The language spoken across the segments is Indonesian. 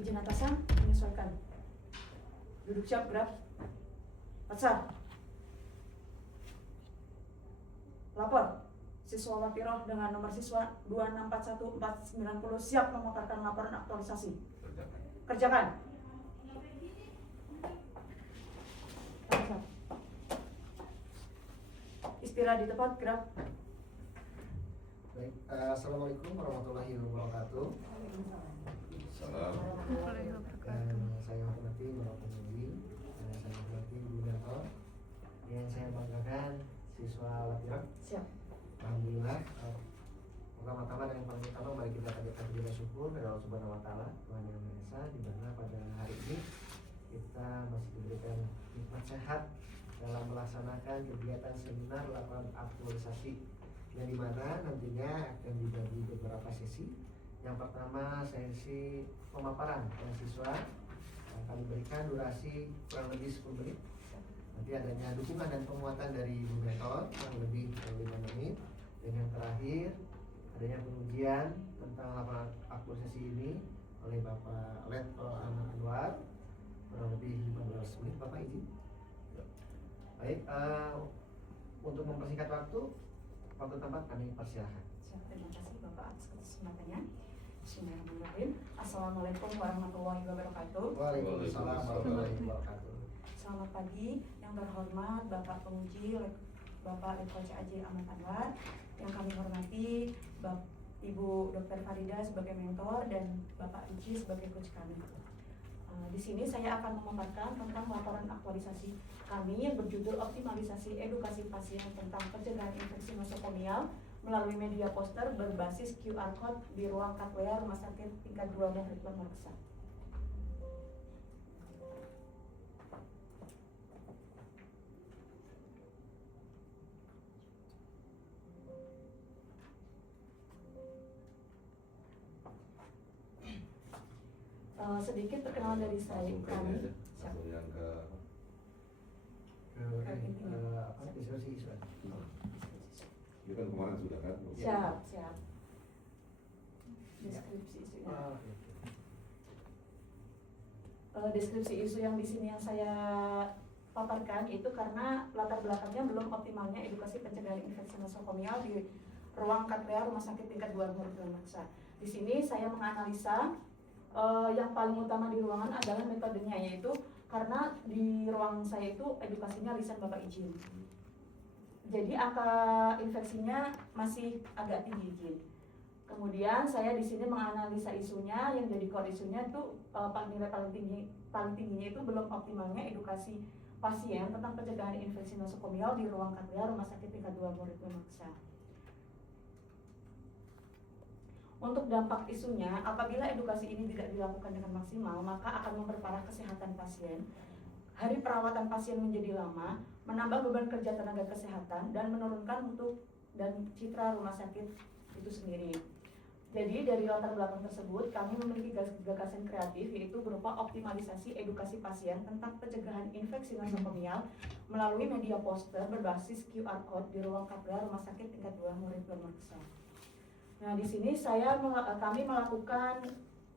izin atasan, menyesuaikan. Duduk siap, gerak. Pacar. Lapor. Siswa Wapiroh dengan nomor siswa 2641490 siap memaparkan laporan aktualisasi. Kerjakan. Pacar. Istirahat di tempat, gerak. Baik, Assalamualaikum warahmatullahi wabarakatuh. Dan saya hormati Bapak Pengemudi, saya hormati Ibu Mentor, yang saya banggakan siswa Wapiroh. Siap. Alhamdulillah. Pertama-tama dan yang paling utama mari kita panjatkan puji dan syukur kepada Allah Subhanahu Wa Taala Tuhan Yang Maha Esa, di mana pada hari ini kita masih diberikan nikmat sehat dalam melaksanakan kegiatan seminar laporan aktualisasi yang dimana nantinya akan dibagi beberapa sesi. Yang pertama sesi pemaparan mahasiswa, kami berikan durasi kurang lebih 10 menit. Nanti adanya dukungan dan penguatan dari Ibu Mentor kurang lebih 5 menit. Dan yang terakhir adanya pengujian tentang laporan aktualisasi ini oleh Bapak Letkol Ahmad Anwar kurang lebih 15 menit. Bapak izin. Baik, untuk mempersingkat waktu tempat kami persilahkan. Terima kasih Bapak atas kesempatannya. Bismillahirrahmanirrahim. Assalamualaikum warahmatullahi wabarakatuh. Waalaikumsalam warahmatullahi wabarakatuh. Selamat pagi, yang terhormat Bapak Penguji Bapak Letkol CAJ Ahmad Anwar, yang kami hormati Ibu Dr. Farida sebagai mentor dan Bapak Uji sebagai coach kami. Di sini saya akan memaparkan tentang laporan aktualisasi kami yang berjudul optimalisasi edukasi pasien tentang pencegahan infeksi nosokomial melalui media poster berbasis QR Code di ruang Katwea Rumah Sakit tingkat 2 Muhrid Merksa. Sedikit perkenalan dari saya kami. Siap. Yang ke diskusi isu. Itu kan kemarin sudah kan? Siap. Deskripsi isunya. Deskripsi isu yang di sini yang saya paparkan itu karena latar belakangnya belum optimalnya edukasi pencegahan infeksi nosokomial di ruang Katwea Rumah Sakit tingkat 2 Muhrid Merksa. Di sini saya menganalisa yang paling utama di ruangan adalah metodenya, yaitu karena di ruang saya itu edukasinya lisan Bapak izin. Jadi angka infeksinya masih agak tinggi izin. Kemudian saya di sini menganalisa isunya, yang jadi core isunya itu nilai paling tingginya itu belum optimalnya edukasi pasien tentang pencegahan infeksi nosokomial di ruang Katwea Rumah Sakit tingkat 2 Muhrid Merksa. Untuk dampak isunya, apabila edukasi ini tidak dilakukan dengan maksimal, maka akan memperparah kesehatan pasien. Hari perawatan pasien menjadi lama, menambah beban kerja tenaga kesehatan, dan menurunkan mutu dan citra rumah sakit itu sendiri. Jadi dari latar belakang tersebut, kami memiliki gagasan kreatif, yaitu berupa optimalisasi edukasi pasien tentang pencegahan infeksi nosokomial melalui media poster berbasis QR Code di ruang Katwea Rumah Sakit tingkat 2 Muhrid Merksa. Nah, di sini kami melakukan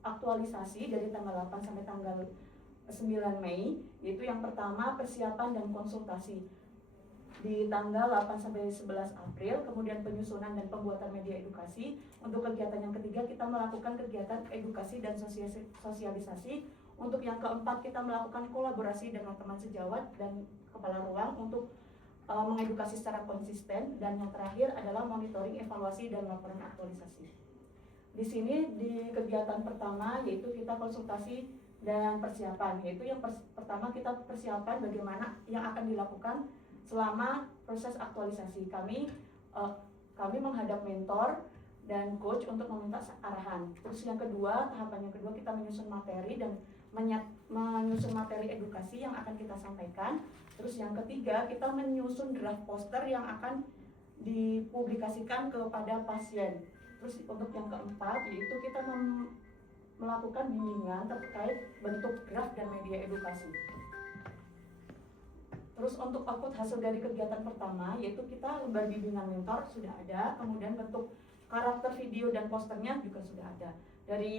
aktualisasi dari tanggal 8 sampai tanggal 9 Mei, yaitu yang pertama persiapan dan konsultasi di tanggal 8 sampai 11 April, kemudian penyusunan dan pembuatan media edukasi. Untuk kegiatan yang ketiga kita melakukan kegiatan edukasi dan sosialisasi. Untuk yang keempat kita melakukan kolaborasi dengan teman sejawat dan kepala ruang untuk mengedukasi secara konsisten, dan yang terakhir adalah monitoring, evaluasi, dan laporan aktualisasi. Di sini di kegiatan pertama yaitu kita konsultasi dan persiapan, yaitu yang pertama kita persiapan bagaimana yang akan dilakukan selama proses aktualisasi. Kami menghadap mentor dan coach untuk meminta arahan. Terus yang kedua, tahapan yang kedua kita menyusun materi dan menyusun materi edukasi yang akan kita sampaikan. Terus yang ketiga, kita menyusun draft poster yang akan dipublikasikan kepada pasien. Terus untuk yang keempat, yaitu kita melakukan bimbingan terkait bentuk draft dan media edukasi. Terus untuk output hasil dari kegiatan pertama, yaitu kita lembar bimbingan mentor sudah ada, kemudian bentuk karakter video dan posternya juga sudah ada. Dari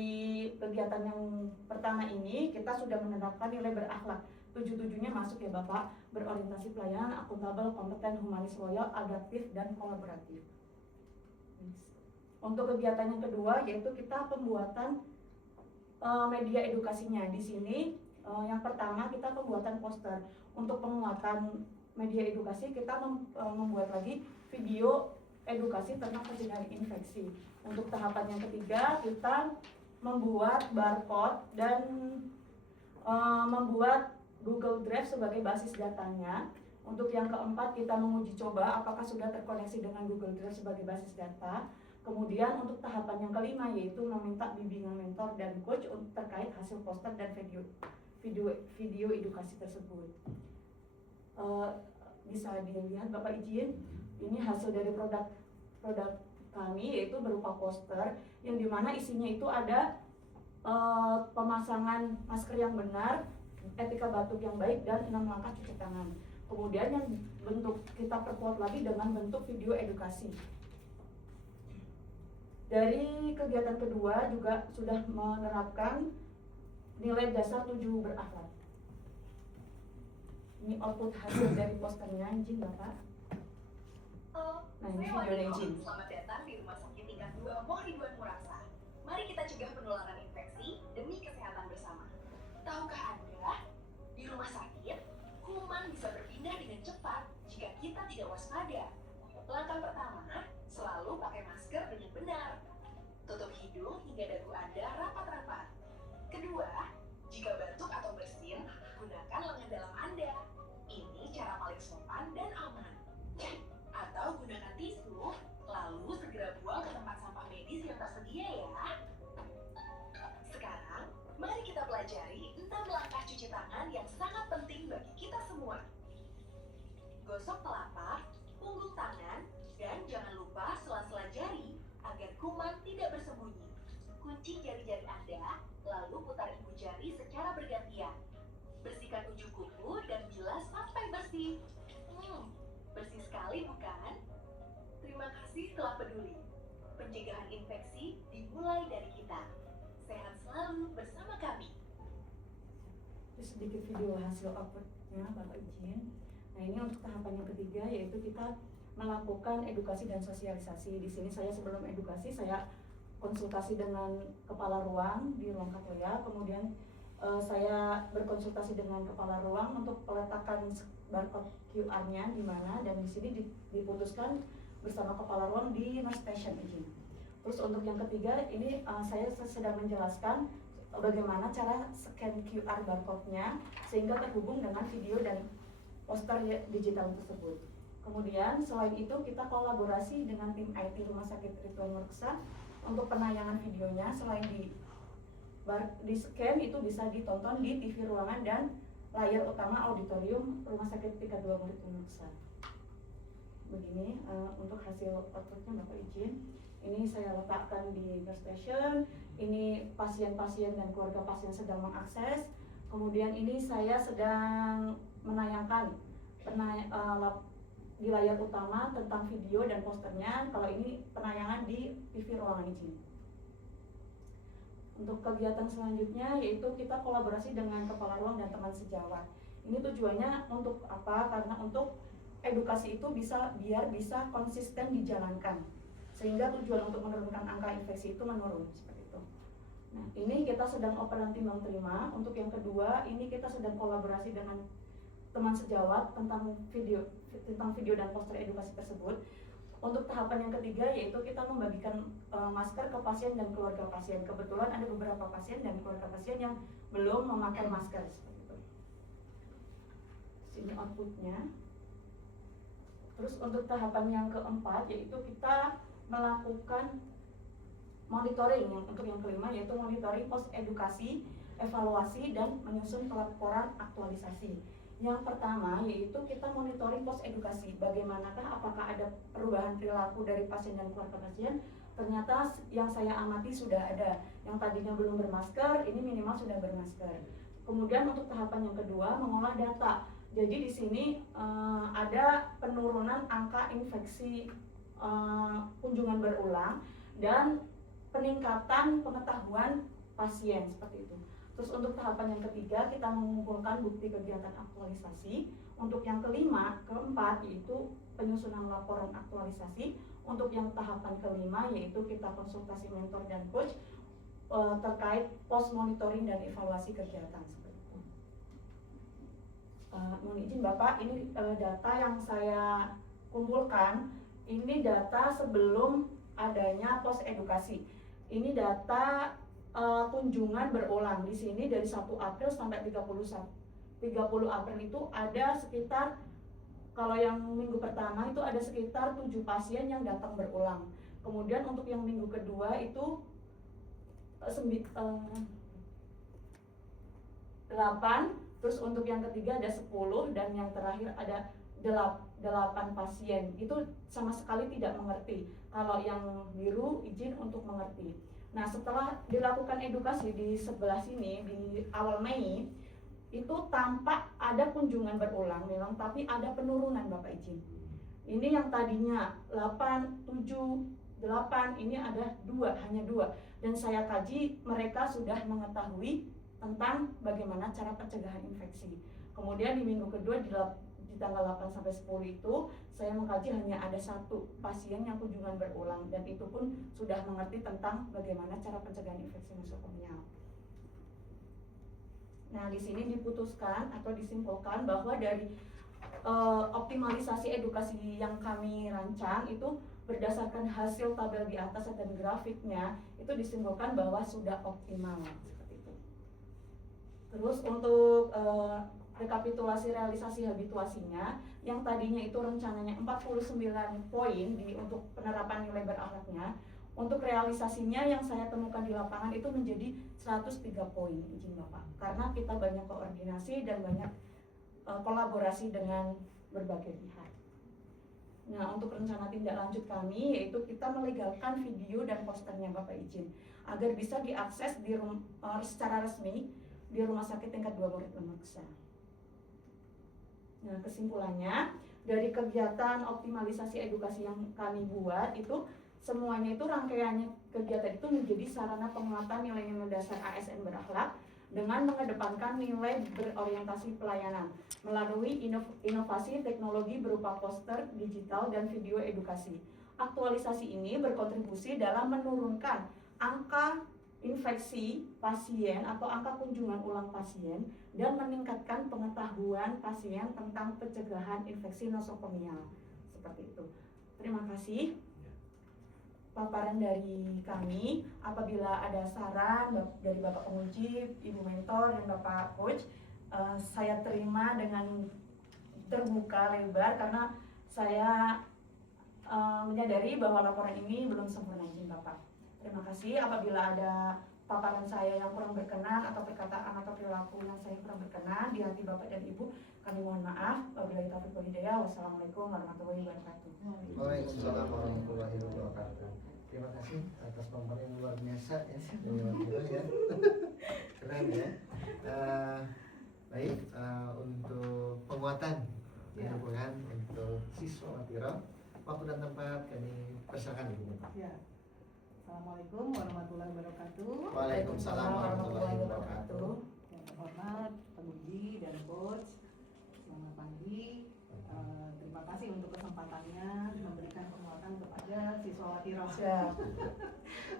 kegiatan yang pertama ini kita sudah menerapkan nilai berakhlak. 7-7-nya masuk ya Bapak, berorientasi pelayanan, akuntabel, kompeten, humanis, loyal, adaptif, dan kolaboratif. Untuk kegiatan yang kedua yaitu kita pembuatan media edukasinya. Di sini yang pertama kita pembuatan poster. Untuk penguatan media edukasi kita membuat lagi video edukasi tentang pencegahan infeksi. Untuk tahapan yang ketiga kita membuat barcode dan membuat Google Drive sebagai basis datanya. Untuk yang keempat kita menguji coba apakah sudah terkoneksi dengan Google Drive sebagai basis data. Kemudian untuk tahapan yang kelima yaitu meminta bimbingan mentor dan coach terkait hasil poster dan video edukasi tersebut. Bisa dilihat Bapak izin, ini hasil dari produk kami yaitu berupa poster yang dimana isinya itu ada pemasangan masker yang benar, etika batuk yang baik, dan 6 langkah cuci tangan. Kemudian yang bentuk kita perkuat lagi dengan bentuk video edukasi. Dari kegiatan kedua juga sudah menerapkan nilai dasar 7 berakhlak. Ini output hasil dari posternya, izin Bapak. Nah, ini videonya izin. Selamat datang di Rumah Sakit Tingkat 2 Moh Ridwan Murasa. Mari kita cegah penularan infeksi demi kesehatan bersama. Tahukah Anda, di rumah sakit, kuman bisa berpindah dengan cepat jika kita tidak waspada. Langkah pertama, selalu pakai masker dengan benar. Tutup hidung hingga dagu Anda rapat-rapat. Kedua, jika batuk atau bersin, gunakan lengan dalam Anda. Ini cara paling sopan dan aman. Atau gunakan tisu, lalu segera buang ke tempat sampah medis yang tersedia ya. Sekarang, mari kita pelajari 6 langkah cuci tangan yang sangat penting bagi kita semua. Gosok telapak, punggung tangan, dan jangan lupa sela-sela jari agar kuman tidak bersembunyi. Kunci jari-jari Anda, lalu putar ibu jari secara bergantian. Bersihkan ujung kuku dan bilas sampai bersih. Bersih sekali bukan? Terima kasih telah peduli. Pencegahan infeksi dimulai dari kita. Sehat selalu bersama kami. Terus sedikit video hasil outputnya Bapak izin. Nah, ini untuk tahapan yang ketiga yaitu kita melakukan edukasi dan sosialisasi. Di sini saya sebelum edukasi saya konsultasi dengan kepala ruang di ruang Katoya, kemudian saya berkonsultasi dengan kepala ruang untuk peletakan barcode QR-nya di mana, dan di sini diputuskan bersama kepala ruang di nurse station izin. Terus untuk yang ketiga ini saya sedang menjelaskan bagaimana cara scan QR barcode-nya sehingga terhubung dengan video dan poster digital tersebut. Kemudian selain itu kita kolaborasi dengan tim IT Rumah Sakit Ridwan Murasa untuk penayangan videonya. Selain di scan itu bisa ditonton di TV ruangan dan layar utama auditorium Rumah Sakit Tingkat 2 Ridwan Murasa. Begini untuk hasil outputnya Bapak izin. Ini saya letakkan di nurse station. Ini pasien-pasien dan keluarga pasien sedang mengakses. Kemudian ini saya sedang menayangkan di layar utama tentang video dan posternya. Kalau ini penayangan di TV ruangan izin. Untuk kegiatan selanjutnya yaitu kita kolaborasi dengan kepala ruang dan teman sejawat. Ini tujuannya untuk apa? Karena untuk edukasi itu biar bisa konsisten dijalankan, sehingga tujuan untuk menurunkan angka infeksi itu menurun seperti itu. Nah, ini kita sedang operan timbang terima. Untuk yang kedua, ini kita sedang kolaborasi dengan teman sejawat tentang video dan poster edukasi tersebut. Untuk tahapan yang ketiga yaitu kita membagikan masker ke pasien dan keluarga pasien. Kebetulan ada beberapa pasien dan keluarga pasien yang belum memakai masker seperti itu. Sini outputnya. Terus untuk tahapan yang keempat yaitu kita melakukan monitoring. Untuk yang kelima yaitu monitoring post edukasi, evaluasi, dan menyusun pelaporan aktualisasi. Yang pertama yaitu kita monitoring post edukasi. Bagaimanakah, apakah ada perubahan perilaku dari pasien dan keluarga pasien? Ternyata yang saya amati sudah ada. Yang tadinya belum bermasker, ini minimal sudah bermasker. Kemudian untuk tahapan yang kedua mengolah data. Jadi di sini ada penurunan angka infeksi kunjungan berulang dan peningkatan pengetahuan pasien seperti itu. Terus untuk tahapan yang ketiga kita mengumpulkan bukti kegiatan aktualisasi. Untuk yang keempat yaitu penyusunan laporan aktualisasi. Untuk yang tahapan kelima yaitu kita konsultasi mentor dan coach terkait post monitoring dan evaluasi kegiatan seperti itu. Mohon izin Bapak, ini data yang saya kumpulkan. Ini data sebelum adanya pos edukasi. Ini data kunjungan berulang di sini dari 1 April sampai 30 April itu ada sekitar, kalau yang minggu pertama itu ada sekitar 7 pasien yang datang berulang. Kemudian untuk yang minggu kedua itu 8, terus untuk yang ketiga ada 10 dan yang terakhir ada 8 pasien. Itu sama sekali tidak mengerti. Kalau yang biru izin untuk mengerti. Nah, setelah dilakukan edukasi di sebelah sini di awal Mei itu tampak ada kunjungan berulang memang, tapi ada penurunan Bapak izin. Ini yang tadinya 8, 7, 8, ini ada 2, hanya 2. Dan saya kaji mereka sudah mengetahui tentang bagaimana cara pencegahan infeksi. Kemudian di minggu kedua di tanggal 8 sampai 10 itu saya mengkaji hanya ada 1 pasien yang kunjungan berulang dan itu pun sudah mengerti tentang bagaimana cara pencegahan infeksi nosokomial. Nah, di sini diputuskan atau disimpulkan bahwa dari optimalisasi edukasi yang kami rancang itu berdasarkan hasil tabel di atas dan grafiknya itu disimpulkan bahwa sudah optimal seperti itu. Terus untuk rekapitulasi realisasi habituasinya yang tadinya itu rencananya 49 poin untuk penerapan nilai berakhlaknya, untuk realisasinya yang saya temukan di lapangan itu menjadi 103 poin izin Bapak, karena kita banyak koordinasi dan banyak kolaborasi dengan berbagai pihak. Nah, untuk rencana tindak lanjut kami yaitu kita melegalkan video dan posternya Bapak izin agar bisa diakses secara resmi di Rumah Sakit Tingkat 2 Murid Memaksa. Nah, kesimpulannya dari kegiatan optimalisasi edukasi yang kami buat itu semuanya itu rangkaiannya kegiatan itu menjadi sarana penguatan nilai-nilai dasar ASN berakhlak dengan mengedepankan nilai berorientasi pelayanan melalui inovasi teknologi berupa poster, digital, dan video edukasi. Aktualisasi ini berkontribusi dalam menurunkan angka infeksi pasien atau angka kunjungan ulang pasien dan meningkatkan pengetahuan pasien tentang pencegahan infeksi nosokomial. Seperti itu. Terima kasih. Paparan dari kami. Apabila ada saran dari Bapak penguji, Ibu mentor, dan Bapak coach, saya terima dengan terbuka lebar karena saya menyadari bahwa laporan ini belum sempurna izin Bapak. Terima kasih. Apabila ada paparan saya yang kurang berkenan atau perkataan atau perilaku yang saya kurang berkenan di hati Bapak dan Ibu, kami mohon maaf. Wabillahi taufiq wal hidayah. Wassalamualaikum warahmatullahi wabarakatuh. Waalaikumsalam warahmatullahi wabarakatuh. Terima kasih atas paparan yang luar biasa ya. Keren ya. Baik, untuk penguatan dukungan untuk siswa Watiro, waktu dan tempat kami persilakan Ibu. Ya. Assalamualaikum warahmatullahi wabarakatuh. Waalaikumsalam warahmatullahi wabarakatuh. Yang terhormat penguji dan coach, selamat pagi. Terima kasih untuk kesempatannya memberikan penguatan kepada siswa Watiro.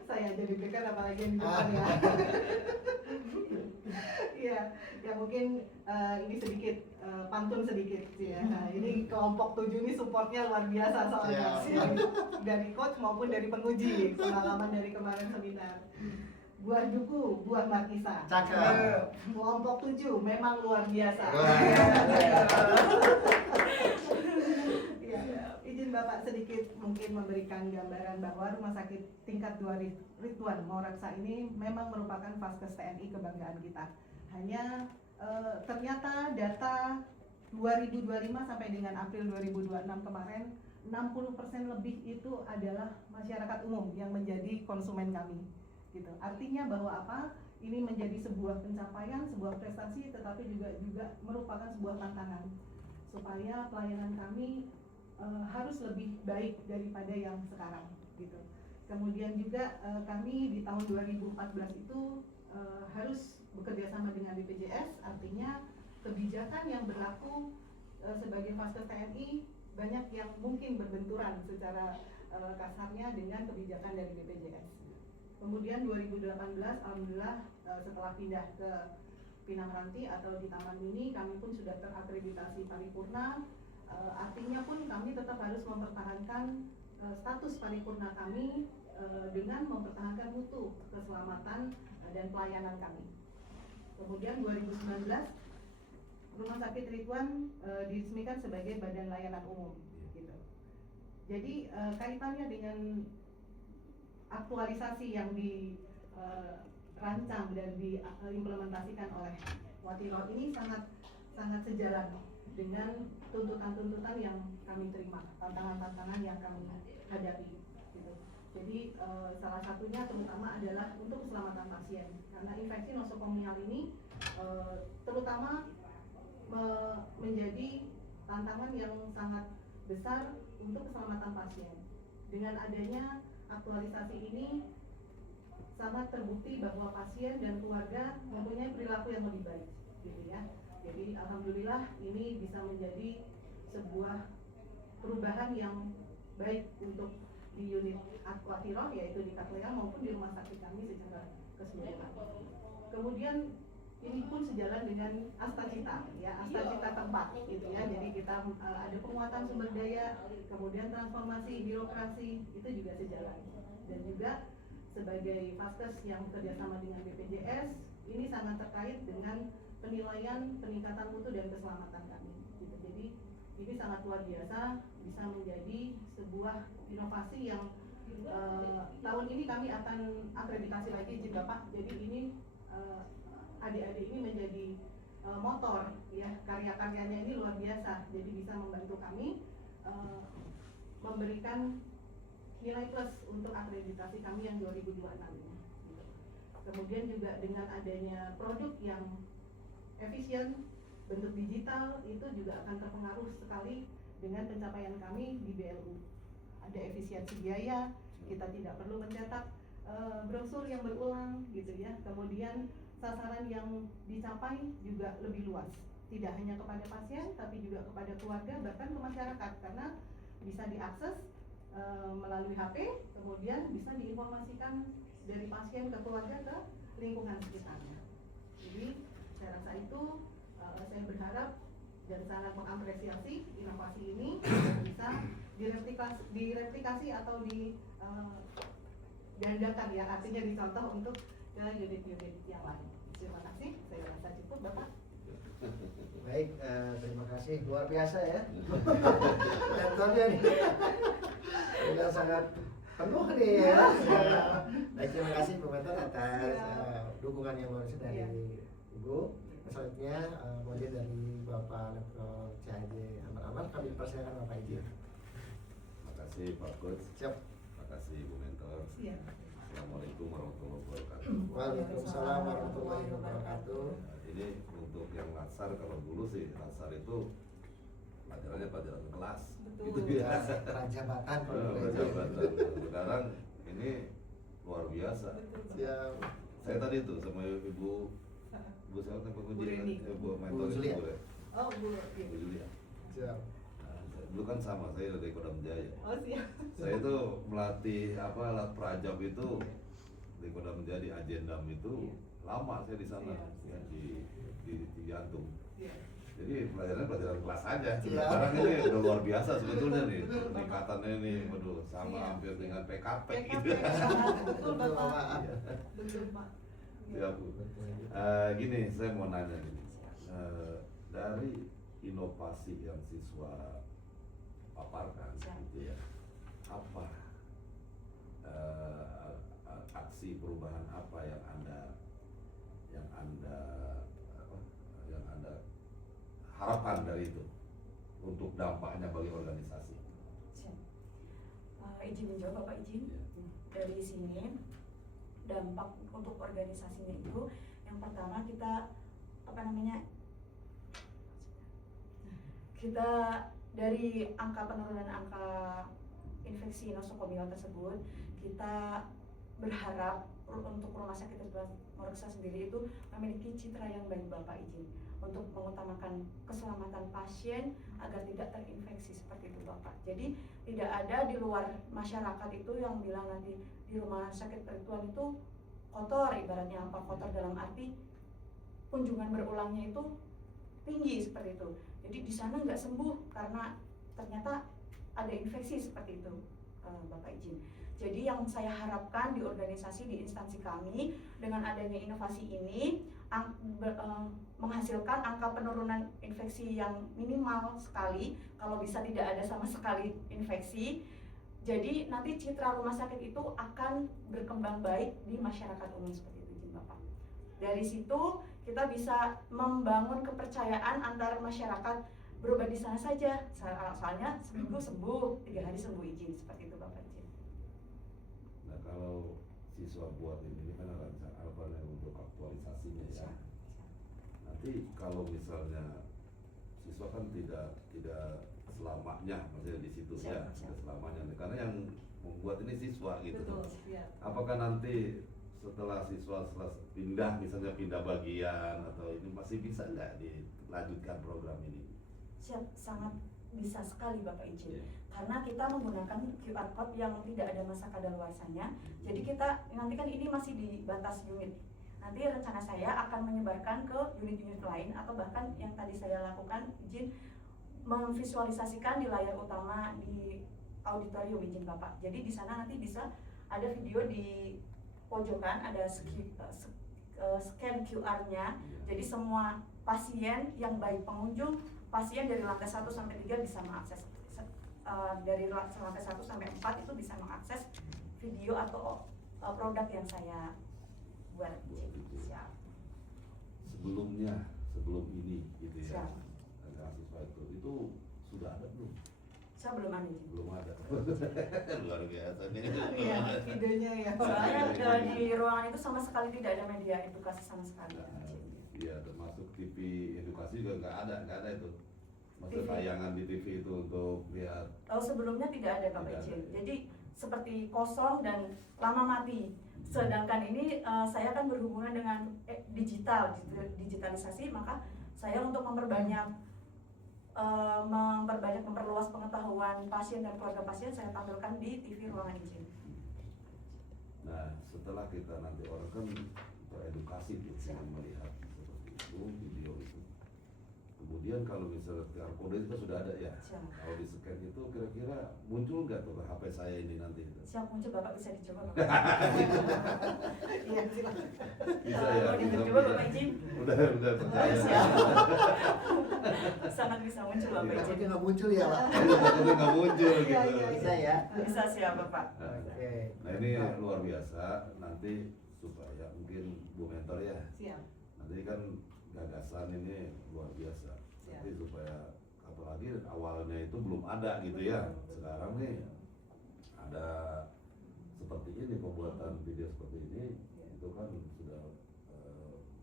Saya jadi deg-degan apalagi yang di depan ya. Iya, ya mungkin ini sedikit pantun sedikit ya. Nah, ini kelompok 7 ini supportnya luar biasa soalnya dari coach maupun dari penguji, pengalaman dari kemarin seminar. Buah duku, buah markisa. Cakep. Kelompok 7 memang luar biasa. Ya, izin Bapak sedikit mungkin memberikan gambaran bahwa Rumah Sakit Tingkat 2 Ridwan Maulaksa ini memang merupakan Vaskes TNI kebanggaan kita. Hanya ternyata data 2025 sampai dengan April 2026 kemarin 60% lebih itu adalah masyarakat umum yang menjadi konsumen kami. Gitu. Artinya bahwa apa? Ini menjadi sebuah pencapaian, sebuah prestasi, tetapi juga merupakan sebuah tantangan supaya pelayanan kami harus lebih baik daripada yang sekarang. Gitu. Kemudian juga kami di tahun 2014 itu harus bekerja sama dengan BPJS, artinya kebijakan yang berlaku sebagai Vaskes TNI banyak yang mungkin berbenturan secara kasarnya dengan kebijakan dari BPJS. Kemudian 2018 alhamdulillah setelah pindah ke Pinang Ranti atau di Taman Mini, kami pun sudah terakreditasi paripurna. Artinya pun kami tetap harus mempertahankan status paripurna kami dengan mempertahankan mutu, keselamatan dan pelayanan kami. Kemudian 2019 Rumah Sakit Ridwan diresmikan sebagai Badan Layanan Umum. Gitu. Jadi kaitannya dengan aktualisasi yang dirancang dan diimplementasikan oleh Watiro ini sangat sejalan dengan tuntutan-tuntutan yang kami terima, tantangan-tantangan yang kami hadapi. Gitu. Jadi salah satunya terutama adalah untuk keselamatan pasien, karena infeksi nosokomial ini terutama menjadi tantangan yang sangat besar untuk keselamatan pasien. Dengan adanya aktualisasi ini sangat terbukti bahwa pasien dan keluarga mempunyai perilaku yang lebih baik, gitu ya. Jadi alhamdulillah ini bisa menjadi sebuah perubahan yang baik untuk di unit Aquatiro, yaitu di Katlea maupun di rumah sakit kami secara keseluruhan. Kemudian ini pun sejalan dengan Astacita, ya, Astacita tempat, gitu ya. Jadi kita ada penguatan sumber daya, kemudian transformasi birokrasi itu juga sejalan. Dan juga sebagai Vaskes yang kerjasama dengan BPJS, ini sangat terkait dengan penilaian peningkatan mutu dan keselamatan kami. Gitu. Jadi ini sangat luar biasa, bisa menjadi sebuah inovasi yang tahun ini kami akan akreditasi lagi, Bapak. Jadi ini adik-adik ini menjadi motor, ya, karya-karyanya ini luar biasa. Jadi bisa membantu kami memberikan nilai plus untuk akreditasi kami yang 2026 ini. Kemudian juga dengan adanya produk yang efisien, bentuk digital, itu juga akan terpengaruh sekali dengan pencapaian kami di BLU. Ada efisiensi biaya, kita tidak perlu mencetak brosur yang berulang, gitu ya. Kemudian sasaran yang dicapai juga lebih luas, tidak hanya kepada pasien, tapi juga kepada keluarga, bahkan ke masyarakat, karena bisa diakses melalui HP, kemudian bisa diinformasikan dari pasien ke keluarga ke lingkungan sekitarnya. Jadi saya rasa itu saya berharap dan sangat mengapresiasi inovasi ini bisa direplikasi atau digandakan, ya, artinya dicontoh untuk ke unit-unit yang lain. Terima kasih, saya rasa cukup, Bapak. Baik, terima kasih, luar biasa ya. Kantornya nih sudah sangat penuh nih ya. Baik, terima kasih Pementor atas dukungan yang luar biasa dari Ibu. Selanjutnya kemudian dari Bapak Letko CHJ Amar-Amar, kami persilakan Bapak izin. Terima kasih Pak Coach. Siap. Terima kasih Bu Mentor. Iya. Assalamualaikum warahmatullahi wabarakatuh. Waalaikumsalam warahmatullahi wabarakatuh. Ini untuk yang latsar, kalau dulu sih latsar itu pelajarannya pelajaran kelas. Betul. Gitu ya. Rajabatan kalau dulu ya. Rajabatan. Sekarang ini luar biasa. Siap. Saya tadi tuh sama Ibu siapa tempat Bu Reni. Ibu Mentor Bu itu Julia. Bu Reni. Oh, Bu. Bu Julia. Siap. Nah, dulu kan sama, saya dari Kodam Jaya. Oh, siap. Saya itu melatih alat prajab itu di Kodam Jaya, di Ajendam itu lama saya di sana, ya, di jantung. Iya. Jadi pelajaran kelas aja. Iya. Sekarang ini udah luar biasa sebetulnya nih. Peningkatannya ini, waduh, sama Iya. hampir dengan PKP PKP, gitu. betul, Bapak. Iya. Betul, Pak. Ya Bu. Gini, saya mau nanya nih. Dari inovasi yang siswa paparkan, gitu ya, apa aksi perubahan apa yang anda harapkan dari itu untuk dampaknya bagi organisasi? Izin menjawab, Bapak izin. Ya. Dari sini dampak untuk organisasinya itu yang pertama kita dari angka penurunan angka infeksi nosokomial tersebut, kita berharap untuk Rumah Sakit Ridwan Moreksa sendiri itu memiliki citra yang baik, Bapak izin, untuk mengutamakan keselamatan pasien agar tidak terinfeksi seperti itu, Bapak. Jadi tidak ada di luar masyarakat itu yang bilang nanti di Rumah Sakit Ridwan itu kotor, ibaratnya apa, kotor dalam arti kunjungan berulangnya itu tinggi seperti itu. Jadi di sana nggak sembuh karena ternyata ada infeksi seperti itu, Bapak izin. Jadi yang saya harapkan di organisasi, di instansi kami, dengan adanya inovasi ini menghasilkan angka penurunan infeksi yang minimal sekali, kalau bisa tidak ada sama sekali infeksi. Jadi nanti citra rumah sakit itu akan berkembang baik di masyarakat umum seperti itu, izin Bapak. Dari situ kita bisa membangun kepercayaan antar masyarakat berobat di sana saja. Soalnya seminggu sembuh, 3 hari sembuh, izin seperti itu, Bapak izin. Nah, kalau siswa buat ini kan ada apa untuk aktualisasinya ya. Nanti kalau misalnya siswa kan tidak selamanya, maksudnya di situ ya, tidak selamanya. Karena yang membuat ini siswa gitu. Betul, ya. Apakah nanti setelah siswa pindah, misalnya pindah bagian atau ini masih bisa nggak dilanjutkan program ini? Siap, sangat bisa sekali, Bapak izin. Yeah. Karena kita menggunakan QR code yang tidak ada masa kadaluarsanya. Jadi kita nanti kan ini masih di batas unit. Nanti rencana saya akan menyebarkan ke unit-unit lain atau bahkan yang tadi saya lakukan, izin, memvisualisasikan di layar utama di auditorium, izin Bapak. Jadi di sana nanti bisa ada video di pojokan, ada scan QR-nya. Jadi semua pasien yang baik pengunjung, pasien dari lantai 1 sampai 3 bisa mengakses, dari lantai 1 sampai 4 itu bisa mengakses video atau produk yang saya buat. Siap. Sebelum ini gitu ya. Siap. Mahasiswa itu sudah ada belum? Saya belum ada, izin. Belum ada. Luar biasa nih. Iya, idenya ya. Soalnya di ruangan itu sama sekali tidak ada media edukasi sama sekali. Iya, termasuk TV edukasi juga nggak ada itu. Maksud TV. tayangan di TV itu untuk lihat. Sebelumnya tidak ada, Bapak Tidak izin. ada. Jadi seperti kosong dan lama mati. Sedangkan ini saya kan berhubungan dengan digitalisasi, maka saya untuk memperbanyak memperluas pengetahuan pasien dan keluarga pasien, saya tampilkan di TV ruangan izin. Nah, setelah kita nanti orang kan teredukasi tuh dengan melihat seperti itu, video itu. Kemudian kalau misalnya QR kode itu kan sudah ada ya. Siap. Kalau di scan itu kira-kira muncul nggak tuh ke HP saya ini nanti? Siap, muncul, Bapak bisa dicoba, Bapak. Iya, silakan. Bisa ya. Mau bisa, dicoba, ya. Bapak izin? Udah percaya. Siap. Sangat bisa muncul, Bapak izin. Takutnya nggak muncul ya Pak? Takutnya nggak muncul Iya, gitu. iya, Bisa ya? Bisa, siap, Bapak. Oke. Nah ini luar biasa, nanti supaya mungkin Bu Mentor ya, Siap. nanti kan gagasan ini luar biasa. Siap. Nanti supaya apalagi awalnya itu belum ada gitu ya. Sekarang nih ada seperti ini, pembuatan video seperti ini itu kan sudah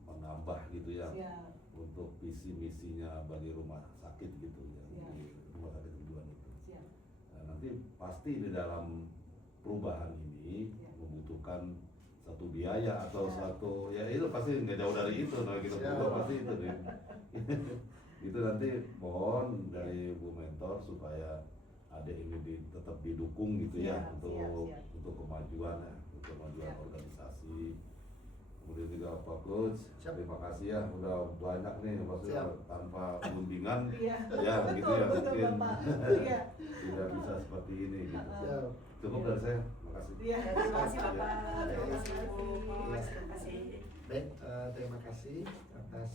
menambah gitu ya Siap. untuk visi misinya bagi rumah sakit gitu ya, Siap. di rumah sakit tujuan itu. Siap. Nah, nanti pasti di dalam perubahan ini Ya. membutuhkan satu biaya atau Ya. satu ya itu pasti nggak jauh dari itu, nah kita Ya. berubah pasti itu deh. Itu nanti mohon dari Bu Mentor supaya ada ini tetap didukung gitu ya Siap, untuk siap. untuk kemajuan ya, untuk kemajuan Siap. organisasi. Kemudian juga Pak Coach, Siap. terima kasih ya udah banyak nih maksudnya Siap. tanpa bimbingan Iya. ya gitu Betul, ya betul, mungkin Bapak. Iya. tidak bisa seperti ini gitu. Siap. Cukup dari saya, makasih. Iya. Ya, terima kasih, Bapak. Terima kasih, Bu. Iya. Terima kasih. Baik, terima kasih atas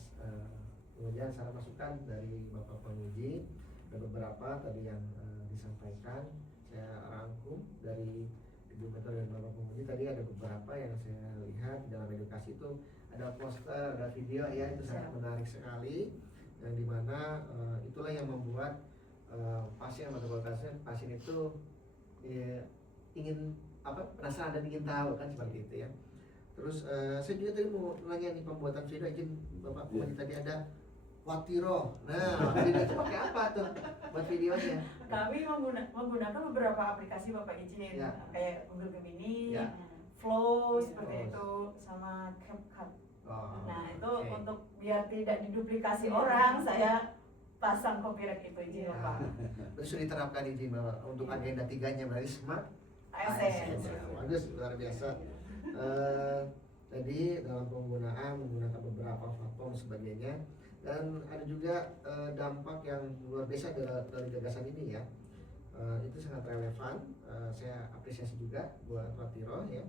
kemudian saran masukan dari Bapak Penguji. Ada beberapa tadi yang disampaikan, saya rangkum dari Ibu Mentor dan Bapak Penguji. Tadi ada beberapa yang saya lihat dalam edukasi itu ada poster, ada video ya, itu sangat menarik sekali. Yang dimana itulah yang membuat pasien atau pasien itu ingin penasaran dan ingin tahu kan seperti itu ya. Terus saya juga tadi mau nanya nih pembuatan video, izin Bapak Penguji, tadi ada Watiro. Nah, video itu pakai apa tuh buat videonya? Kami menggunakan beberapa aplikasi Bapak izin, Ya. kayak Google Gemini, Ya. Flow Ya. seperti itu, sama CapCut. Oh, Nah itu oke. untuk biar tidak diduplikasi orang, saya pasang copyright itu izin Iya. Bapak. Terus sudah diterapkan izin Bapak untuk agenda 3-nya berarti smart ASN. Bagus, luar biasa. Jadi dalam menggunakan beberapa platform sebagainya, dan ada juga dampak yang luar biasa dari gagasan ini ya. Itu sangat relevan. Saya apresiasi juga buat Watiro ya,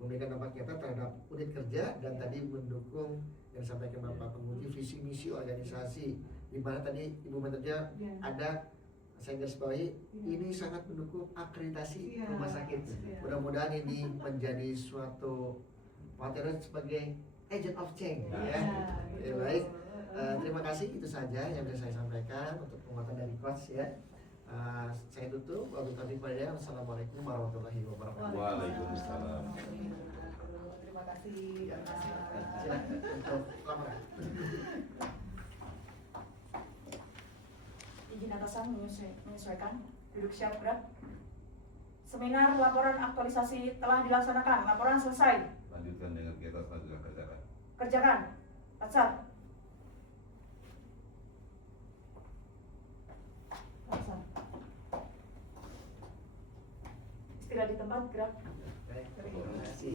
memberikan dampak nyata terhadap unit kerja dan tadi mendukung yang disampaikan Bapak Penguji visi misi organisasi, di mana tadi Ibu Menterja Ya. ada, saya garis bawahi, Ya. ini sangat mendukung akreditasi Iya. rumah sakit. Iya. Mudah-mudahan ini menjadi suatu Watiro sebagai agent of change Iya, ya. gitu. Ya, baik. Terima kasih, itu saja yang bisa saya sampaikan untuk penguatan dari coach ya. Saya tutup. Wassalamualaikum warahmatullahi wabarakatuh. Waalaikumsalam. Terima kasih. Silakan untuk lamaran. Izin atasan menyesuaikan, duduk siap gerak. Seminar laporan aktualisasi telah dilaksanakan, laporan selesai. Lanjutkan dengan kegiatan selanjutnya, kerjakan. Kerjakan, Patsat. Patsat. Istirahat di tempat, gerak. Baik, terima kasih.